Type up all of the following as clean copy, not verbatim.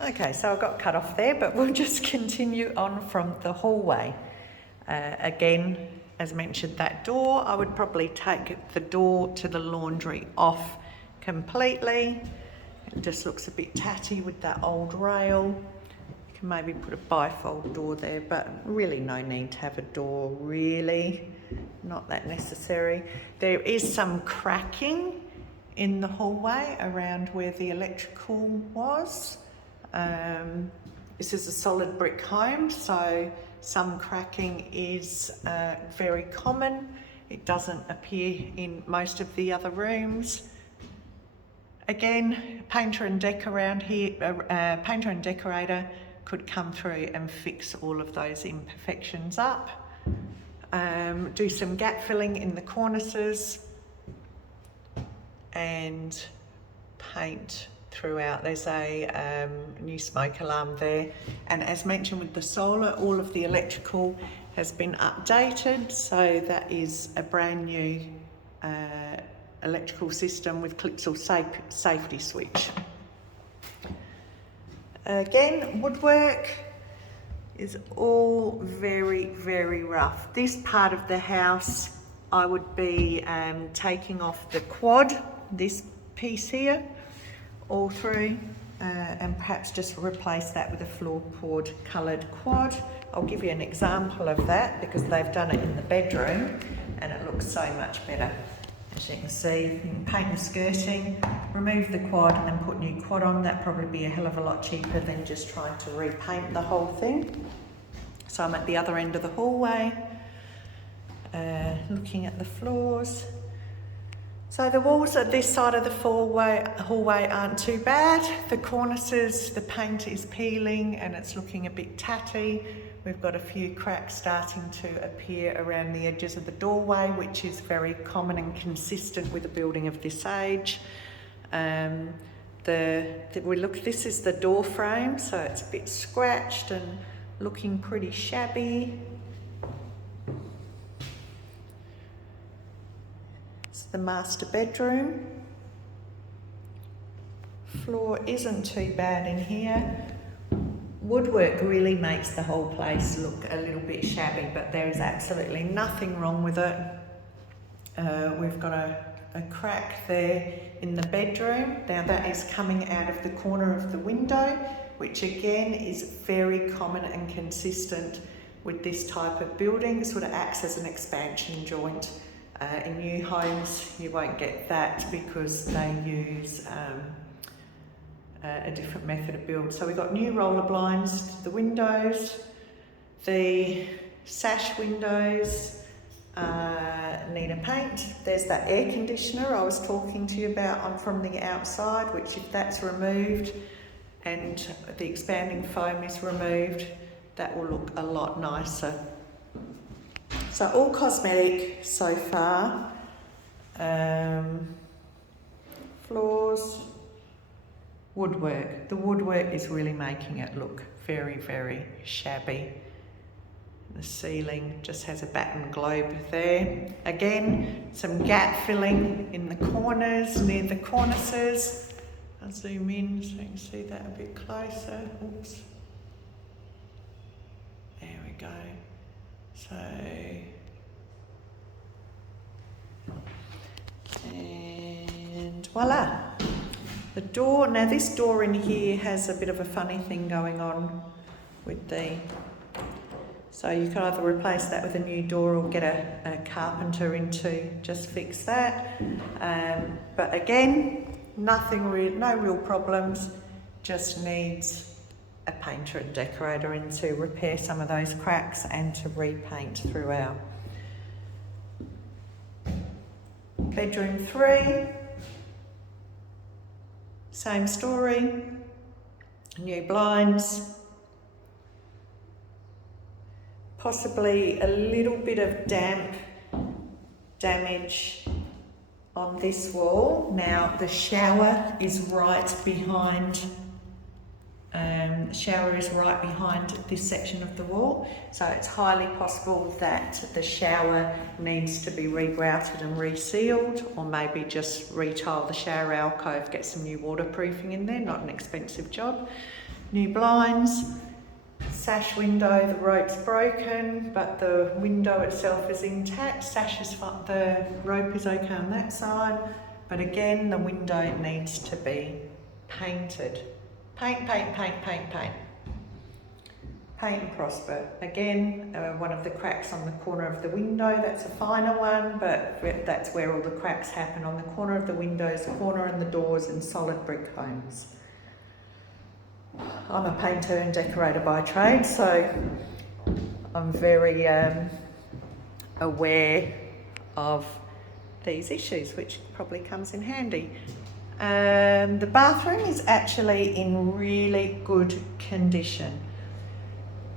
Okay, so I got cut off there, but we'll just continue on from the hallway. Again, as mentioned, that door, I would probably take the door to the laundry off completely. It just looks a bit tatty with that old rail. You can maybe put a bifold door there, but really no need to have a door, really. Not that necessary. There is some cracking in the hallway around where the electrical was. This is a solid brick home, so some cracking is very common. It doesn't appear in most of the other rooms. Again, painter and decorator could come through and fix all of those imperfections up. Do some gap filling in the cornices and paint throughout. There's a new smoke alarm there, and as mentioned with the solar, all of the electrical has been updated, so that is a brand new electrical system with Clipsal safety switch. Again, woodwork is all very, very rough. This part of the house, I would be taking off the quad, this piece here, all through, and perhaps just replace that with a floorboard coloured quad. I'll give you an example of that because they've done it in the bedroom and it looks so much better. As you can see, you can paint the skirting, remove the quad and put new quad on. That'd probably be a hell of a lot cheaper than just trying to repaint the whole thing. So I'm at the other end of the hallway, looking at the floors. So the walls at this side of the hallway aren't too bad. The cornices, the paint is peeling and it's looking a bit tatty. We've got a few cracks starting to appear around the edges of the doorway, which is very common and consistent with a building of this age. This is the door frame, so it's a bit scratched and looking pretty shabby. It's the master bedroom. Floor isn't too bad in here. Woodwork really makes the whole place look a little bit shabby, but there is absolutely nothing wrong with it. We've got a crack there in the bedroom. Now that is coming out of the corner of the window, which again is very common and consistent with this type of building. It sort of acts as an expansion joint. In new homes, you won't get that because they use a different method of build. So we've got new roller blinds to the windows. The sash windows need a paint. There's that air conditioner I was talking to you about from the outside, which if that's removed and the expanding foam is removed, that will look a lot nicer. So all cosmetic so far. Floors, woodwork. The woodwork is really making it look very, very shabby. The ceiling just has a batten globe there. Again, some gap filling in the corners, near the cornices. I'll zoom in so you can see that a bit closer. Oops. There we go. So, and voila. The door, now this door in here has a bit of a funny thing going on with so you can either replace that with a new door or get a carpenter in to just fix that. But again, no real problems, just needs a painter and decorator in to repair some of those cracks and to repaint throughout. Bedroom 3, same story, new blinds, possibly a little bit of damage on this wall. Now the shower is right behind this section of the wall, so it's highly possible that the shower needs to be regrouted and resealed, or maybe just retile the shower alcove, get some new waterproofing in there, not an expensive job. New blinds, sash window, the rope's broken, but the window itself is intact. Sash is fine, the rope is okay on that side, but again, the window needs to be painted. Paint, paint, paint, paint, paint. Paint and prosper. Again, one of the cracks on the corner of the window, that's a finer one, but that's where all the cracks happen, on the corner of the windows, the corner and the doors in solid brick homes. I'm a painter and decorator by trade, so I'm very aware of these issues, which probably comes in handy. The bathroom is actually in really good condition.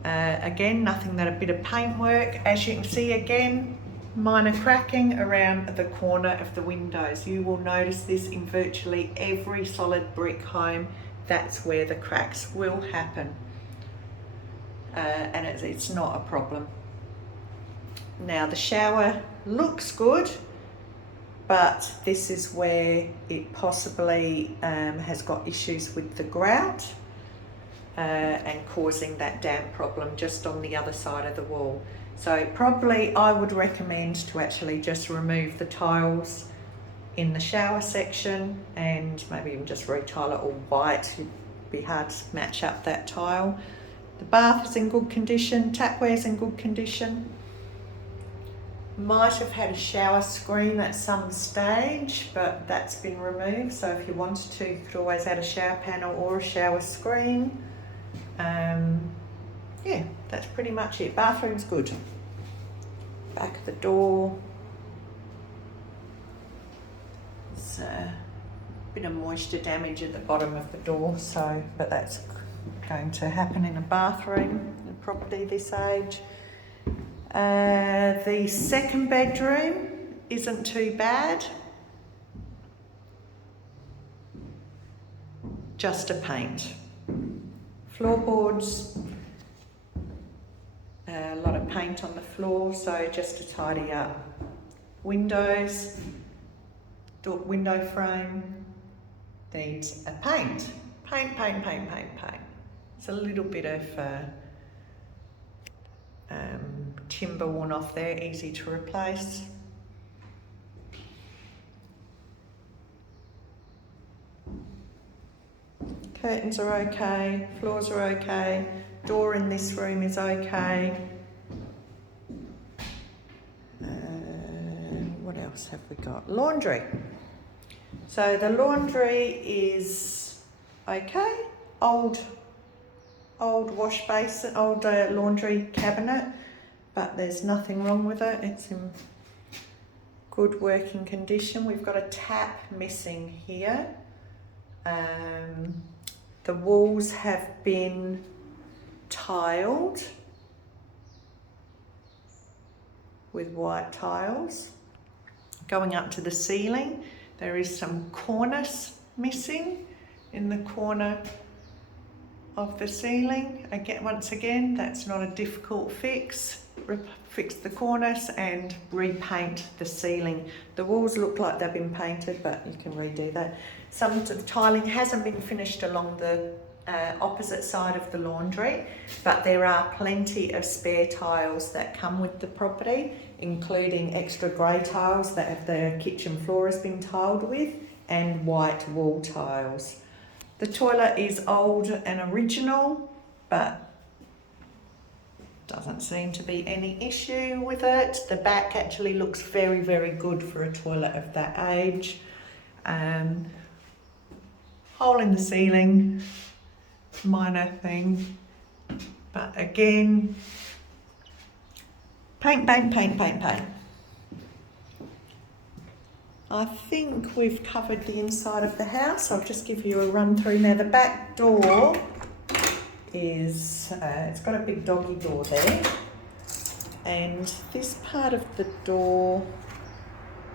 Again, nothing but a bit of paintwork. As you can see, again, minor cracking around the corner of the windows. You will notice this in virtually every solid brick home. That's where the cracks will happen. And it's not a problem. Now the shower looks good, but this is where it possibly has got issues with the grout. And causing that damp problem just on the other side of the wall. So probably I would recommend to actually just remove the tiles in the shower section and maybe even just retile it all white. It'd be hard to match up that tile. The bath is in good condition, tapware's in good condition. Might have had a shower screen at some stage, but that's been removed. So if you wanted to, you could always add a shower panel or a shower screen. Yeah, that's pretty much it. Bathroom's good. Back of the door. It's a bit of moisture damage at the bottom of the door, so but that's going to happen in a bathroom, a property this age. The second bedroom isn't too bad. Just a paint. Floorboards, a lot of paint on the floor, so just to tidy up. Windows, window frame needs a paint. Paint, paint, paint, paint, paint. It's a little bit of timber worn off there, easy to replace. Curtains are okay, floors are okay, door in this room is okay. What else have we got? Laundry. So the laundry is okay. Old wash basin, old laundry cabinet, but there's nothing wrong with it. It's in good working condition. We've got a tap missing here. The walls have been tiled with white tiles. Going up to the ceiling, there is some cornice missing in the corner of the ceiling. Again, once again, that's not a difficult fix. Fix the cornice and repaint the ceiling. The walls look like they've been painted, but you can redo that. Some of the tiling hasn't been finished along the opposite side of the laundry, but there are plenty of spare tiles that come with the property, including extra grey tiles that have the kitchen floor has been tiled with, and white wall tiles. The toilet is old and original, but doesn't seem to be any issue with it. The back actually looks very, very good for a toilet of that age. Hole in the ceiling, minor thing, but again, paint, paint, paint, paint, paint. I think we've covered the inside of the house. I'll just give you a run through. Now the back door is, it's got a big doggy door there, and this part of the door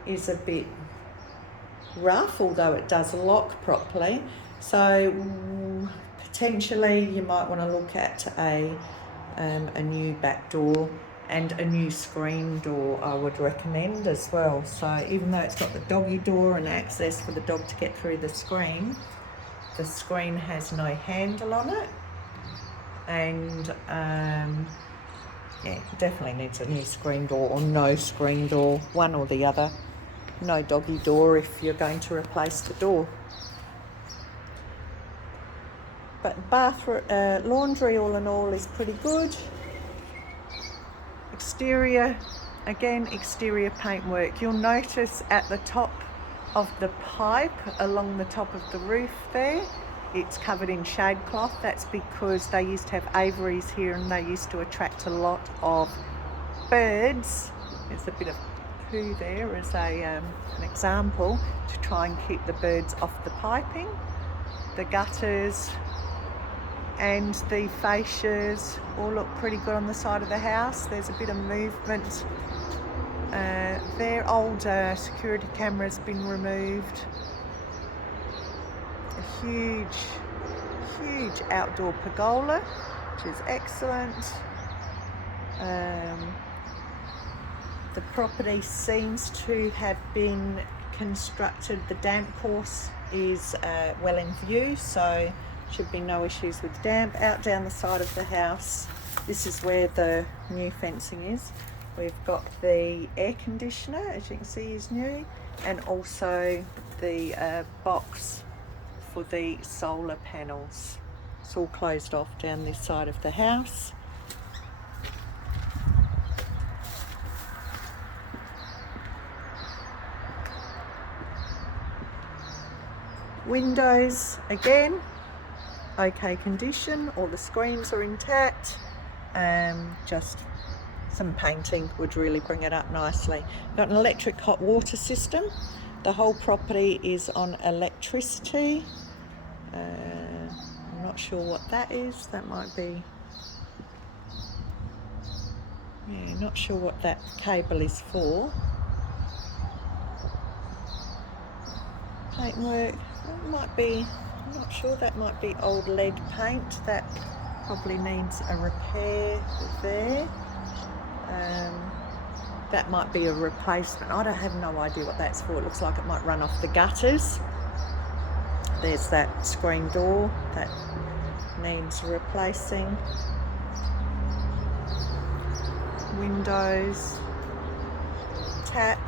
is a bit rough, although it does lock properly. So potentially you might want to look at a new back door and a new screen door, I would recommend as well. So even though it's got the doggy door and access for the dog to get through the screen has no handle on it. and yeah, definitely needs a new screen door or no screen door, one or the other. No doggy door if you're going to replace the door. But laundry all in all is pretty good. Exterior, again, exterior paintwork. You'll notice at the top of the pipe along the top of the roof there, it's covered in shade cloth. That's because they used to have aviaries here and they used to attract a lot of birds. There's a bit of poo there as an example to try and keep the birds off the piping. The gutters and the fascias all look pretty good on the side of the house. There's a bit of movement. Their old security camera's been removed. A huge outdoor pergola, which is excellent. The property seems to have been constructed. The damp course is well in view, so should be no issues with damp. Out down the side of the house, this is where the new fencing is. We've got the air conditioner, as you can see, is new, and also the box for the solar panels. It's all closed off down this side of the house. Windows, again, okay condition. All the screens are intact. Just some painting would really bring it up nicely. Got an electric hot water system. The whole property is on electricity. I'm not sure what that is. That might be, yeah, not sure what that cable is for. Paintwork, that might be, I'm not sure, that might be old lead paint. That probably needs a repair there. That might be a replacement. I have no idea what that's for. It looks like it might run off the gutters. There's that screen door that needs replacing. Windows, tap,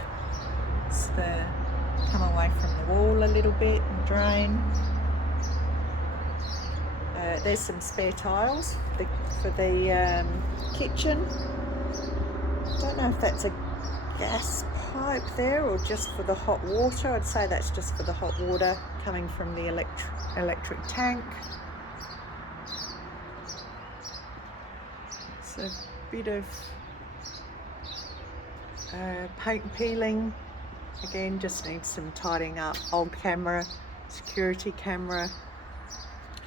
it's the come away from the wall a little bit and drain. There's some spare tiles for the kitchen. Don't know if that's a gas pipe there or just for the hot water. I'd say that's just for the hot water coming from the electric tank. It's a bit of paint peeling. Again, just needs some tidying up. Old camera, security camera.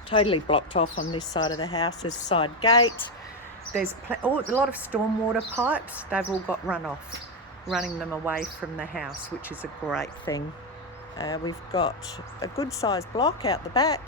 Totally blocked off on this side of the house. There's a side gate. There's a lot of stormwater pipes. They've all got runoff, running them away from the house, which is a great thing. We've got a good sized block out the back.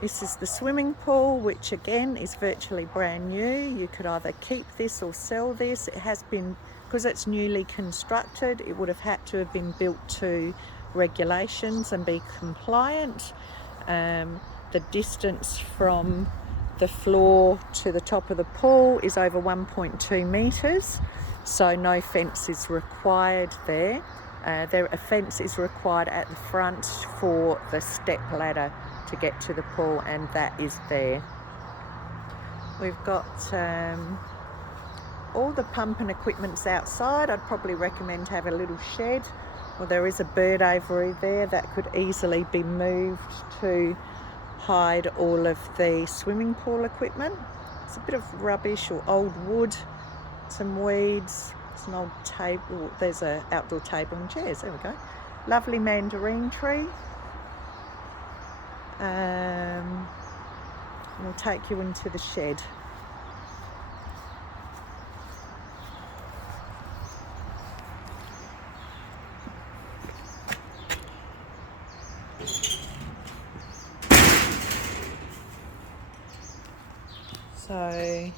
This is the swimming pool, which again is virtually brand new. You could either keep this or sell this. It has been, because it's newly constructed, it would have had to have been built to regulations and be compliant. The distance from the floor to the top of the pool is over 1.2 metres, so no fence is required there. A fence is required at the front for the step ladder to get to the pool, and that is there. We've got all the pump and equipment's outside. I'd probably recommend to have a little shed. Well, there is a bird aviary there that could easily be moved to hide all of the swimming pool equipment. It's a bit of rubbish or old wood, some weeds, it's an old table. There's an outdoor table and chairs, there we go. Lovely mandarin tree. We'll take you into the shed. So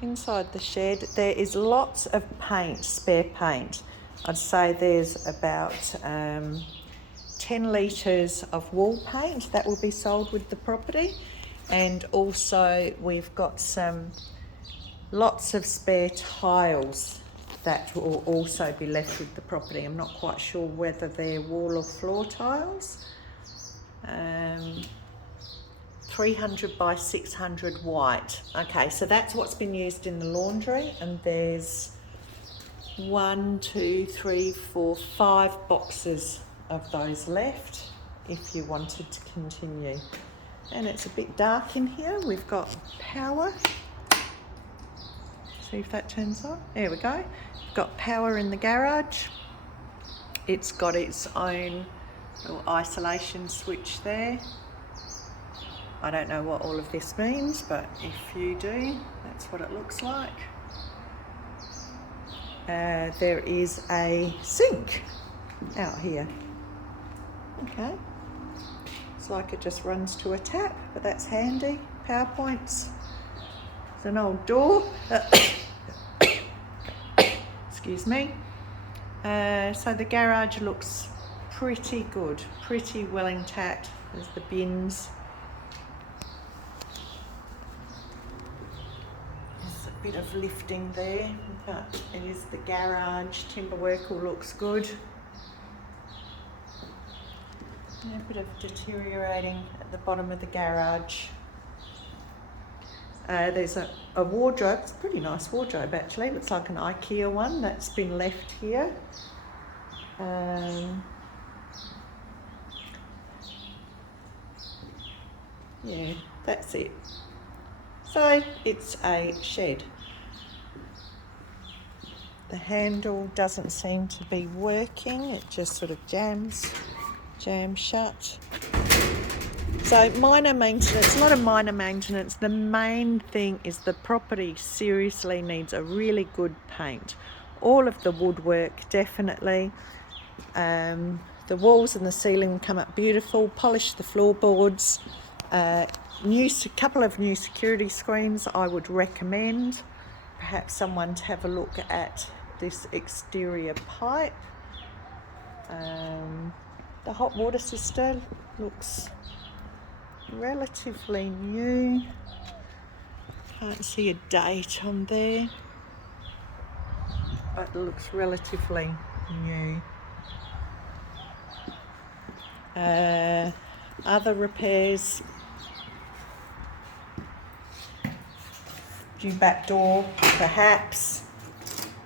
inside the shed there is lots of paint, spare paint. I'd say there's about 10 10 litres of wall paint that will be sold with the property, and also we've got lots of spare tiles that will also be left with the property. I'm not quite sure whether they're wall or floor tiles. 300 by 600 white. Okay, so that's what's been used in the laundry, and there's 1, 2, 3, 4, 5 boxes of those left if you wanted to continue. And it's a bit dark in here. We've got power. See if that turns on. There we go. We've got power in the garage. It's got its own little isolation switch there. I don't know what all of this means, but if you do, that's what it looks like. There is a sink out here. Okay. It's like it just runs to a tap, but that's handy. Power points. It's an old door. Excuse me. So the garage looks pretty good, pretty well intact. There's the bins. There's a bit of lifting there, but it is the garage. Timber work all looks good. A bit of deteriorating at the bottom of the garage. There's a wardrobe. It's a pretty nice wardrobe actually. Looks like an IKEA one that's been left here. Yeah, that's it. So it's a shed. The handle doesn't seem to be working. It just sort of jams shut. So minor maintenance, a lot of minor maintenance. The main thing is the property seriously needs a really good paint. All of the woodwork, definitely. The walls and the ceiling come up beautiful. Polish the floorboards. Couple of new security screens I would recommend. Perhaps someone to have a look at this exterior pipe. The hot water system looks relatively new. Can't see a date on there, but it looks relatively new. Other repairs. New back door, perhaps.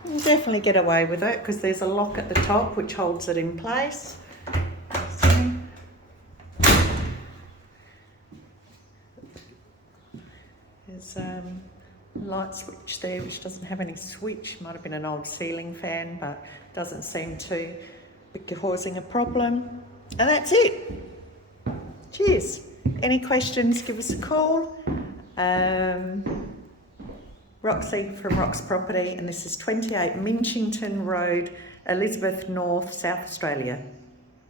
You can definitely get away with it because there's a lock at the top which holds it in place. There's a light switch there which doesn't have any switch. Might have been an old ceiling fan, but doesn't seem to be causing a problem. And that's it. Cheers. Any questions, give us a call. Roxy from Rox Property, and this is 28 Minchington Road, Elizabeth North, South Australia.